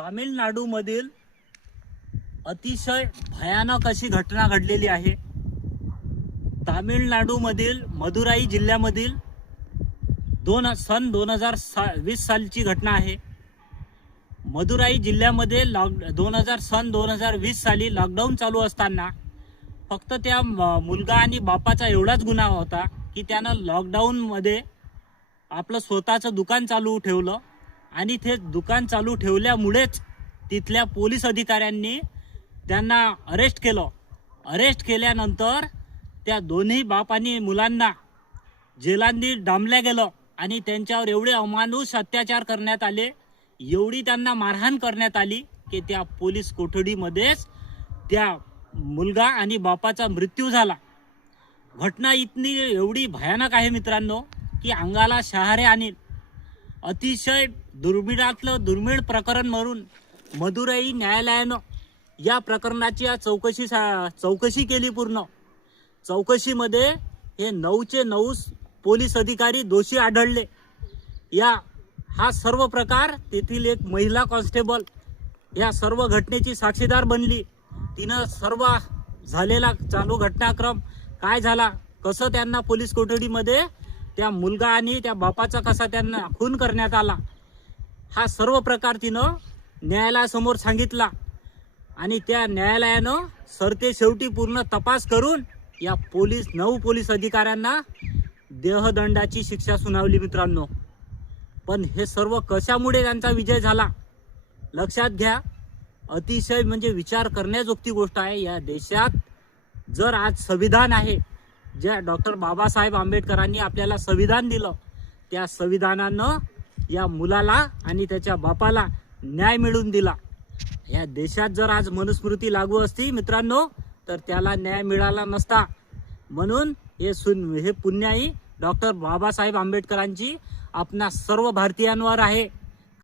तामिळनाडूमधील अतिशय भयानक अशी घटना घडलेली आहे। तामिळनाडूमधील मदुराई जिल्ह्यामधील सन 2020 सालची घटना आहे। मदुराई जिल्ह्यामध्ये सन 2020 साली लॉकडाऊन चालू असताना फक्त त्या मुलगा आणि बापाचा एवढाच गुन्हा होता की त्यानं लॉकडाऊनमध्ये आपलं स्वतःचं दुकान चालू ठेवलं आणि ते दुकान चालू ठेवल्यामुळेच तिथल्या पोलीस अधिकाऱ्यांनी त्यांना अरेस्ट केलं। अरेस्ट केल्यानंतर त्या दोन्ही बाप आणि मुलांना जेलांनी डांबल्या गेलं आणि त्यांच्यावर एवढे अमानुष अत्याचार करण्यात आले, एवढी त्यांना मारहाण करण्यात आली की त्या पोलीस कोठडीमध्येच त्या मुलगा आणि बापाचा मृत्यू झाला। घटना एवढी भयानक आहे मित्रांनो की अंगाला शहारे आणील। अतिशय दुर्मिळातलं दुर्मिळ प्रकरण म्हणून मदुराई न्यायालयानं या प्रकरणाची चौकशी केली। पूर्ण चौकशीमध्ये हे 9चे 9 पोलीस अधिकारी दोषी आढळले। हा सर्व प्रकार तेथील एक महिला कॉन्स्टेबल या सर्व घटनेची साक्षीदार बनली। तिनं सर्व झालेला चालू घटनाक्रम काय झाला, कसं त्यांना पोलीस कोठडीमध्ये त्या मुलगा आणि त्या बापाचा कसा त्यांना खून करण्यात आला, हा सर्व प्रकार तिनं न्यायालयासमोर सांगितला। आणि त्या न्यायालयानं सरते शेवटी पूर्ण तपास करून या 9 पोलीस अधिकाऱ्यांना देहदंडाची शिक्षा सुनावली मित्रांनो। पण हे सर्व कशामुळे त्यांचा विजय झाला लक्षात घ्या। अतिशय म्हणजे विचार करण्याजोगती गोष्ट आहे। या देशात जर आज संविधान आहे, ज्या डॉक्टर बाबासाहेब आंबेडकरांनी आपल्याला संविधान दिलं, त्या संविधानानं या मुलाला आणि त्याच्या बापाला न्याय मिळवून दिला। या देशात जर आज मनुस्मृती लागू असती मित्रांनो तर त्याला न्याय मिळाला नसता। म्हणून हे पुण्याई डॉक्टर बाबासाहेब आंबेडकरांची आपणा सर्व भारतीयांवर आहे।